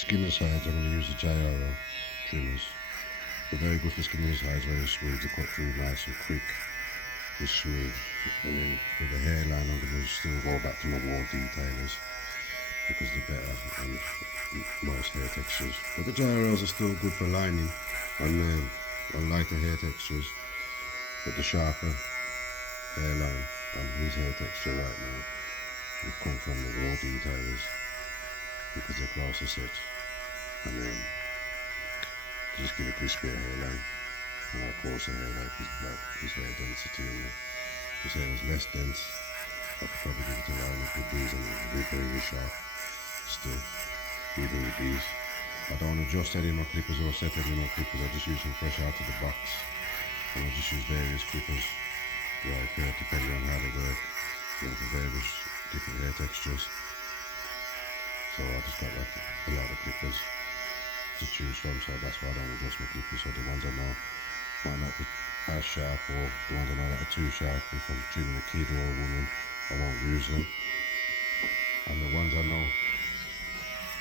skinless hides, I'm going to use the gyro trimmers. They're very good for skinless hides, very smooth. They cut through nice and quick and smooth. And then with the hairline, I'm going to still go back to my wall detailers because they're better on most hair textures. But the gyros are still good for lining on lighter hair textures. But the sharper hairline on his hair texture right now will come from the wall detailers because they're closer set, and then just give a crispier hairline and a coarser hair like his hair density. And his hair was less dense, I could probably give it a line up with these and it would be very sharp still, even with these. I don't adjust any of my clippers or set any of my clippers, I just use them fresh out of the box, and I just use various clippers like depending on how they work, for various different hair textures. So I just got like a lot of clippers to choose from, so that's why I don't adjust my clippers. So the ones I know might not be as sharp, or the ones I know that are too sharp, if I'm trimming a kid or a woman, I won't use them. And the ones I know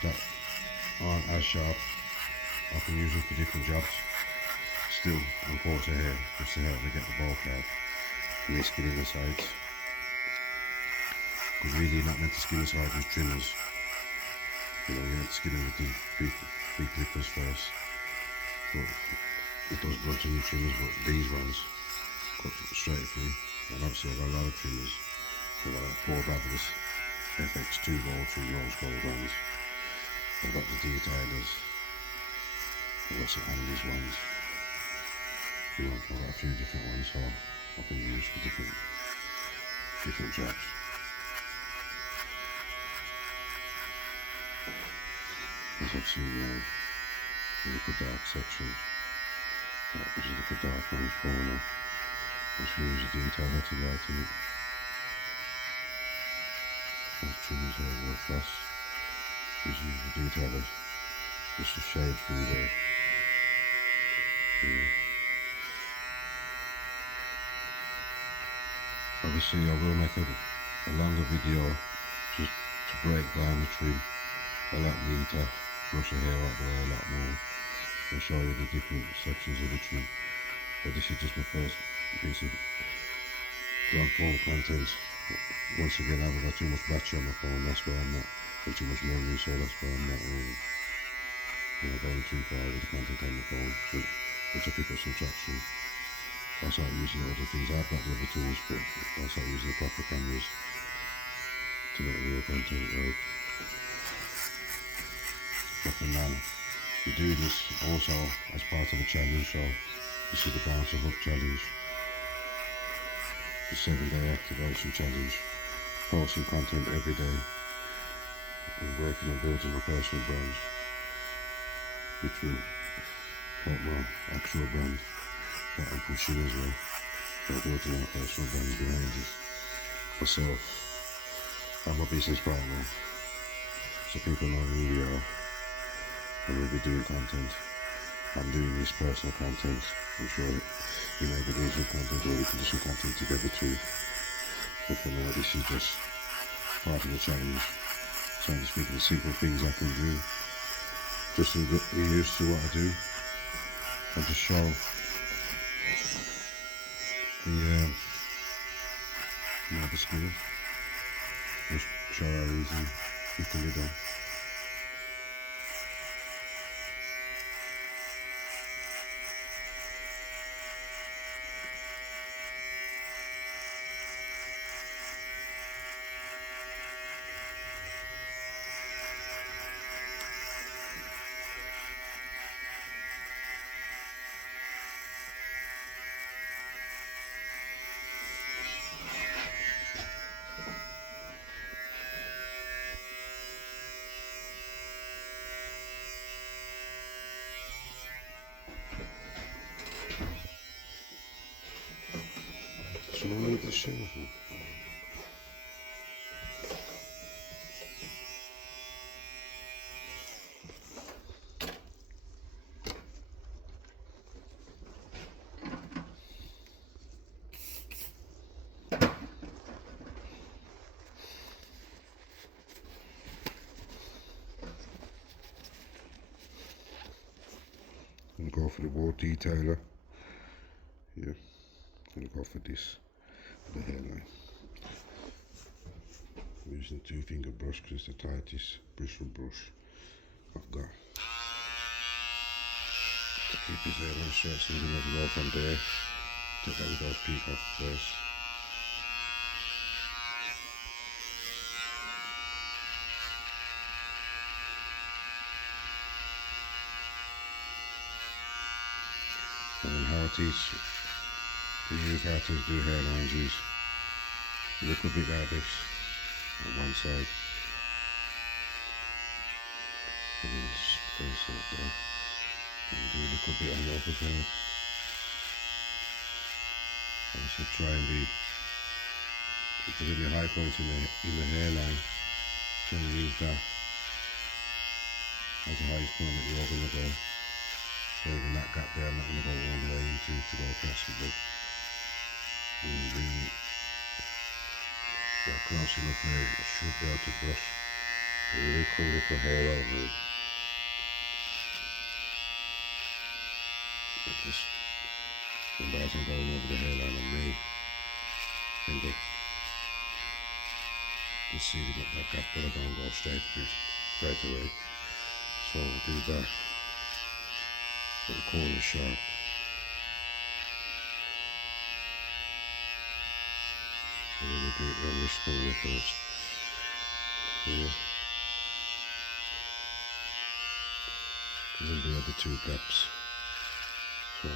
that aren't as sharp, I can use them for different jobs still, and coarser hair, just to help me get the bulk out and the skin in the sides. Because really you're not meant to skin the sides with trimmers. You're meant to skin them with the big clippers first. But it does brunt on your trimmers, but these ones cut straight through. And obviously I've got a lot of trimmers. I've got 4 Babyless FX2 roll through rose gold ones. I've got the detailers. I've got some Andy's ones. I've got a few different ones, so I can use for different jobs. As I've seen now, look at dark section. Which is like a dark orange corner. Just use the detail here to lighten it. Those trimmers there work fast. Just use the detailer just to shade through there. Obviously I will make a longer video just to break down the trim a lot neater, brush the hair out there a lot more, and show you the different sections of the trim. But this is just my first piece of long form content. Once again, I haven't got too much battery on my phone, that's why I'm not, or too much memory, so that's why I'm not going too far with the content on the phone, which I pick up some traction. I start using other things. I've got the other tools, but I start using the proper cameras to get real content right. But for now, we do this also as part of a challenge, so this is the Bounce of Hook challenge, the 7-day activation challenge, posting content every day and working on building a personal brand, which will help my actual brand that I'm pushing as well. So building out personal brands behind it, myself and my business partner, so people know who we are. And we'll be doing content. I'm doing this personal content. I'm sure you may be doing some content, or we can do some content together too. But for now, this is just part of the challenge. So I'm just speaking of simple things I can do just to get used to what I do, and to show the skill. Just show how easy it can be done. Should I move the shelf? I'm gonna go for the wall detailer. Yeah, I'm gonna go for this, for the hairline. I'm using 2-finger brush because it's the tightest bristle brush I've got. To keep his hairline straight, so I'm gonna go from there. Take that with those peak off first. And how I teach the youth how to do hairlines is a little bit like this on one side, and then space like that, and do a little bit on the other side. I should try and be, if there's any high points in the hairline, try and use that as the highest point that you're going to go. So even that gap there, I'm not going to go all the way into to go across with it. And bring that close enough there, I should be able to brush a little hair over it. Just embarrassing going over the hairline on me. End up just sealing up that gap, but I don't go straight away. So we'll do that. Get the corner sharp. And then we'll do it on this corner first. Here. And then the other two gaps. So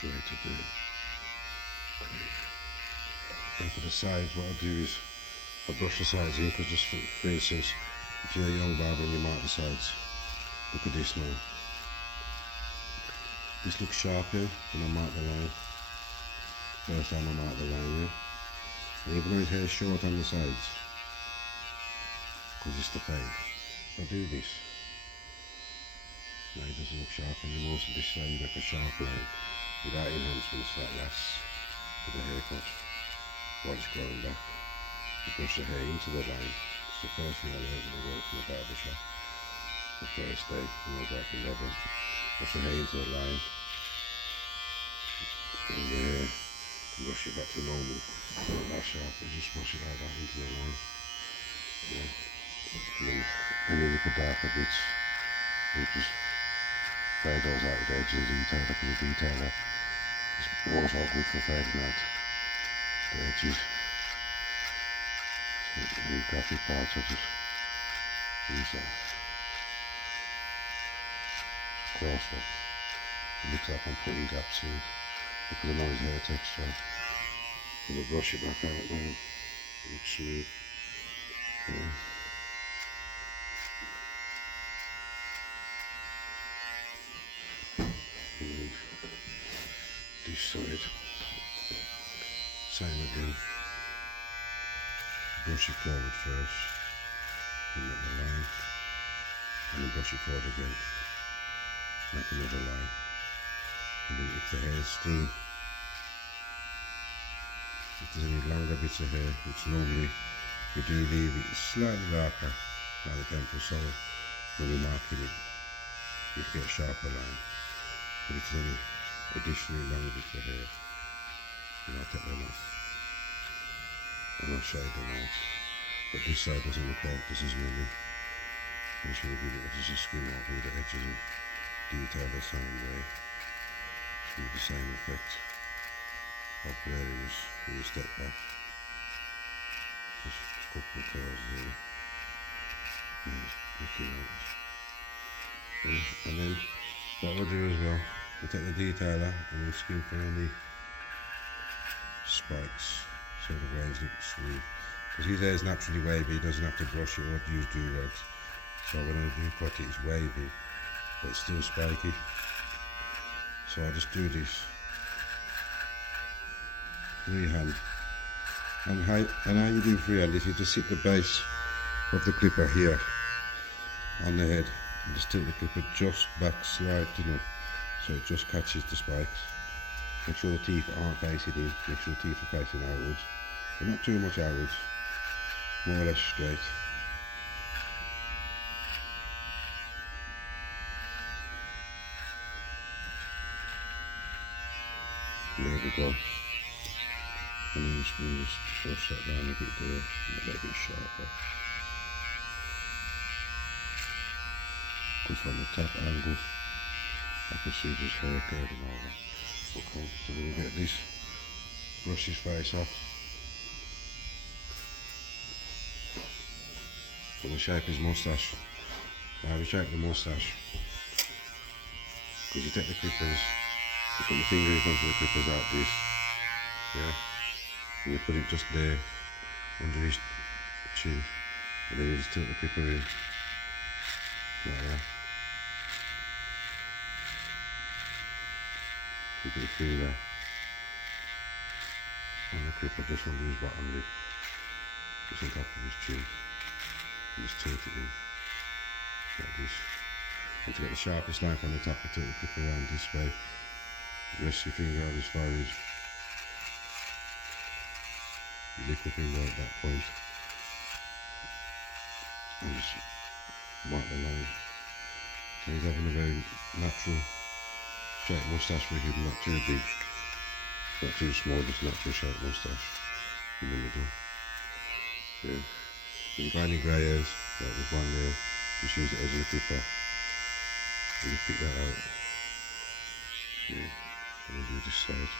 straight to there. And for the sides, what I'll do is I'll brush the sides in, because just for instance, if you're a young barber and you mark the sides, look at this now. This looks sharp here, and I mark the line. First time I mark the line here. And even though his hair's short on the sides, because it's the fade, if I do this, now it doesn't look sharp anymore, so this way you make a sharp line without enhancements that lasts for the haircut while it's growing back. You brush the hair into the line. It's the first thing I learned when I worked in the barber shop. The first day when I was like 11. Brush the hair into the line. And the hair, brush it back to normal. Not that sharp, but just brush it like that into the line. Yeah. And then any little darker bits, you just fade those out with the edge of the detailer, because the detailer is also good for fading out the edges. So any graphic parts, I just use that cross up. It looks like I'm putting gaps in because I know his hair texture. I'm going to brush it back out now. It looks smooth. Yeah. And this side, same again. Brush it forward first, and make the line, and then brush it forward again, make another line. And then if the hair is still, if there's any longer bits of hair, which normally we do leave it slightly darker by the temple, so when we're marking it, you get a sharper line. But if there's any additionally longer bits of hair, then I'll take them off and I'll shade them out. But this side doesn't look like this is normal. I'm just going to give it just a skim over with the edges and detail the same way. Just give it the same effect of where it was when you step back. Just a couple of curls there. And looking out. And then what we'll do as well, we'll take the detailer and we'll skim for any spikes so the waves look smooth. Because his hair is naturally wavy, he doesn't have to brush it or use do-rags. So when I do cut it, it's wavy, but it's still spiky. So I'll just do this freehand. And how you do freehand is you just sit the base of the clipper here on the head and just tilt the clipper just back slightly enough so it just catches the spikes. Make sure the teeth aren't facing in, make sure the teeth are facing outwards, but not too much outwards, more or less straight. There we go. And then we'll just brush that down a bit there, a little bit sharper. Good from the top angle. I can see his hair curving over. Okay, so we'll get this, brush his face off. So we'll shape his moustache. Now we shape the moustache. Because you take the clippers, you put your finger in front of the clippers like this. Yeah. And you put it just there, under his chin. And then you just tilt the clipper in. Like that. You put your finger on the clipper just under his bottom lip. Just on top of his chin. And just tilt it in. Like this. And to get the sharpest line from the top, you tilt the clipper around this way. Rest your finger on his forehead. You lift the finger at that point. And just mark the line. So he's having a very natural shaped moustache for him, not too big, not too small, just natural shaped moustache in the middle. Yeah. If you've got any grey hairs, like this one there, just use the edge of the clipper and just pick that out. Yeah. And then do this side.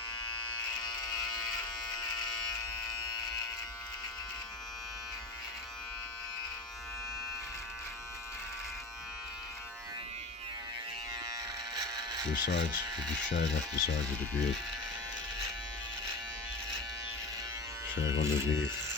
The sides, you just shave off the sides of the beard. Shave underneath.